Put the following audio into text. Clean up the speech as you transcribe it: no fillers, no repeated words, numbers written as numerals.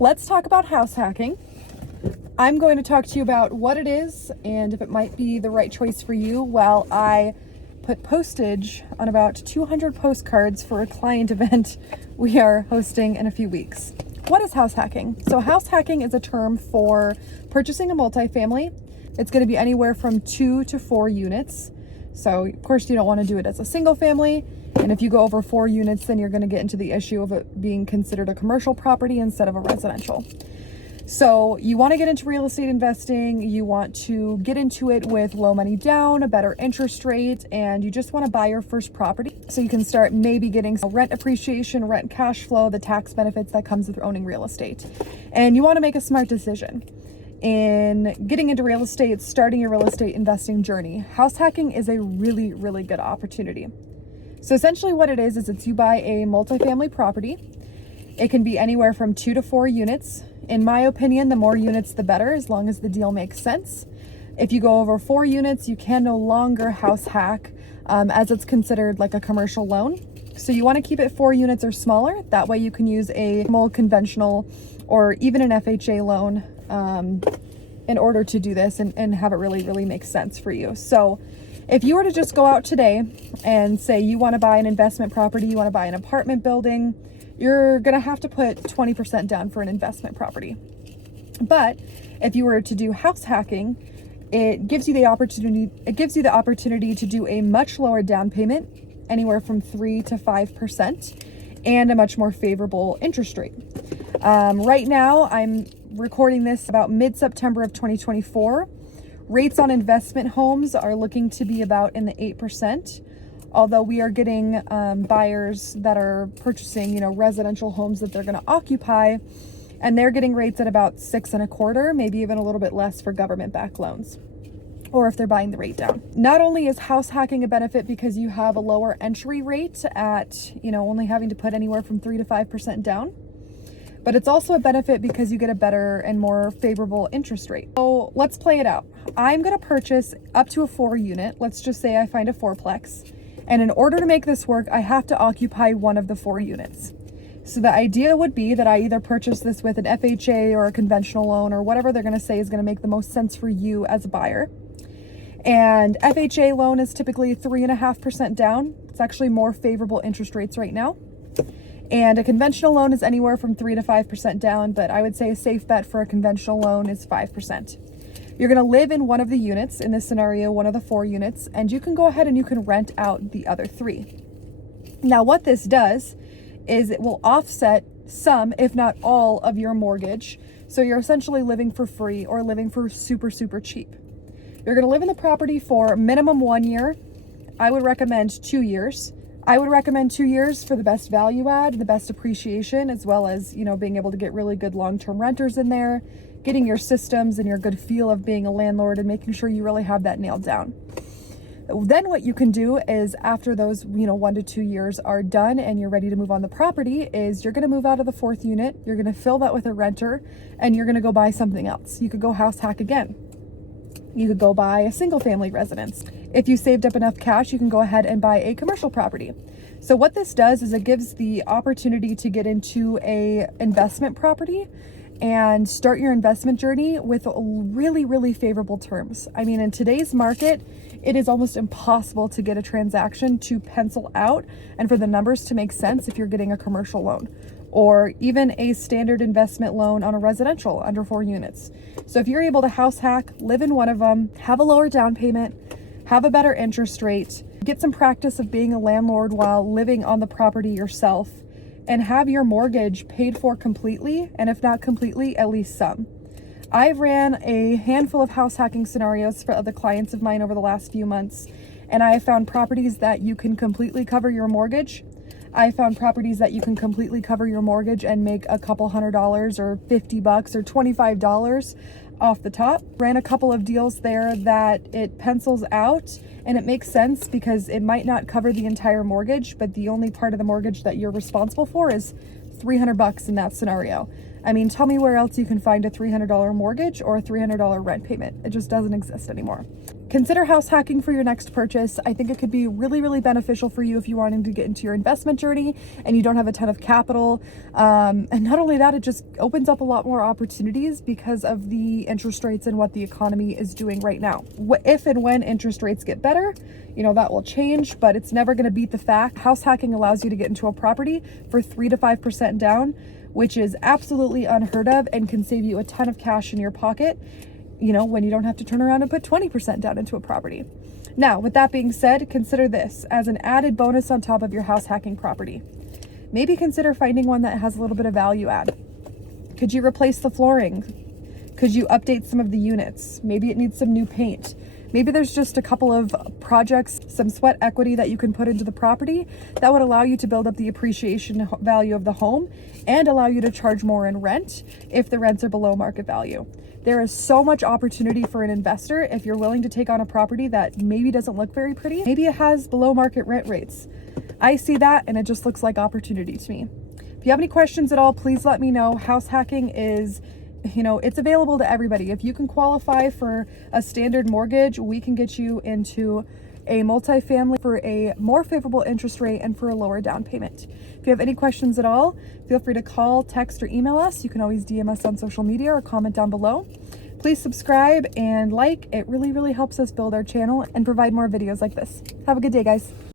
Let's talk about house hacking. I'm going to talk to you about what it is and if it might be the right choice for you while I put postage on about 200 postcards for a client event we are hosting in a few weeks. What is house hacking? So house hacking is a term for purchasing a multifamily. It's going to be anywhere from 2 to 4 units. So of course you don't want to do it as a single family. And if you go over 4 units, then you're going to get into the issue of it being considered a commercial property instead of a residential. So you want to get into real estate investing, you want to get into it with low money down, a better interest rate, and you just want to buy your first property so you can start maybe getting some rent appreciation, rent cash flow, the tax benefits that comes with owning real estate. And you want to make a smart decision in getting into real estate, starting your real estate investing journey. House hacking is a really, really good opportunity. So essentially what it is it's you buy a multifamily property. It can be anywhere from 2 to 4 units. In my opinion, the more units, the better, as long as the deal makes sense. If you go over 4 units, you can no longer house hack as it's considered like a commercial loan. So you want to keep it 4 units or smaller. That way you can use a more conventional or even an FHA loan in order to do this and have it really, really make sense for you. So if you were to just go out today and say you want to buy an investment property, you want to buy an apartment building, you're going to have to put 20% down for an investment property. But if you were to do house hacking, it gives you the opportunity to do a much lower down payment, anywhere from 3 to 5%, and a much more favorable interest rate. Right now, I'm recording this about mid-September of 2024. Rates on investment homes are looking to be about in the 8%, although we are getting buyers that are purchasing, residential homes that they're going to occupy, and they're getting rates at about 6.25%, maybe even a little bit less for government-backed loans, or if they're buying the rate down. Not only is house hacking a benefit because you have a lower entry rate at, only having to put anywhere from 3 to 5% down, but it's also a benefit because you get a better and more favorable interest rate. So let's play it out. I'm going to purchase up to a 4 unit. Let's just say I find a 4-plex. And in order to make this work, I have to occupy one of the 4 units. So the idea would be that I either purchase this with an FHA or a conventional loan or whatever they're going to say is going to make the most sense for you as a buyer. And FHA loan is typically 3.5% down. It's actually more favorable interest rates right now. And a conventional loan is anywhere from 3 to 5% down, but I would say a safe bet for a conventional loan is 5%. You're going to live in one of the units, in this scenario, one of the 4 units, and you can go ahead and you can rent out the other 3. Now, what this does is it will offset some, if not all, of your mortgage. So you're essentially living for free or living for super, super cheap. You're going to live in the property for minimum 1 year. I would recommend 2 years. I would recommend 2 years for the best value add, the best appreciation, as well as, being able to get really good long-term renters in there, getting your systems and your good feel of being a landlord and making sure you really have that nailed down. Then what you can do is after those, 1 to 2 years are done and you're ready to move on the property is you're going to move out of the 4th unit. You're going to fill that with a renter and you're going to go buy something else. You could go house hack again. You could go buy a single family residence. If you saved up enough cash, you can go ahead and buy a commercial property. So what this does is it gives the opportunity to get into a investment property and start your investment journey with really, really favorable terms. I mean, in today's market, it is almost impossible to get a transaction to pencil out and for the numbers to make sense if you're getting a commercial loan or even a standard investment loan on a residential under 4 units. So if you're able to house hack, live in one of them, have a lower down payment, have a better interest rate, get some practice of being a landlord while living on the property yourself, and have your mortgage paid for completely, and if not completely, at least some. I've ran a handful of house hacking scenarios for other clients of mine over the last few months, and I have found properties that you can completely cover your mortgage. I found properties that you can completely cover your mortgage and make a couple $100 or $50 or $25 off the top. Ran a couple of deals there that it pencils out and it makes sense because it might not cover the entire mortgage, but the only part of the mortgage that you're responsible for is $300 in that scenario. I mean, tell me where else you can find a $300 mortgage or a $300 rent payment. It just doesn't exist anymore. Consider house hacking for your next purchase. I think it could be really, really beneficial for you if you're wanting to get into your investment journey and you don't have a ton of capital. And not only that, it just opens up a lot more opportunities because of the interest rates and what the economy is doing right now. If and when interest rates get better, that will change, but it's never going to beat the fact. House hacking allows you to get into a property for 3 to 5% down, which is absolutely unheard of and can save you a ton of cash in your pocket, when you don't have to turn around and put 20% down into a property. Now, with that being said, consider this as an added bonus on top of your house hacking property. Maybe consider finding one that has a little bit of value add. Could you replace the flooring? Could you update some of the units? Maybe it needs some new paint. Maybe there's just a couple of projects, some sweat equity that you can put into the property that would allow you to build up the appreciation value of the home and allow you to charge more in rent if the rents are below market value. There is so much opportunity for an investor if you're willing to take on a property that maybe doesn't look very pretty. Maybe it has below market rent rates. I see that and it just looks like opportunity to me. If you have any questions at all, please let me know. House hacking is, it's available to everybody. If you can qualify for a standard mortgage, we can get you into a multifamily for a more favorable interest rate and for a lower down payment. If you have any questions at all, feel free to call, text, or email us. You can always DM us on social media or comment down below. Please subscribe and like. It really, really helps us build our channel and provide more videos like this. Have a good day, guys.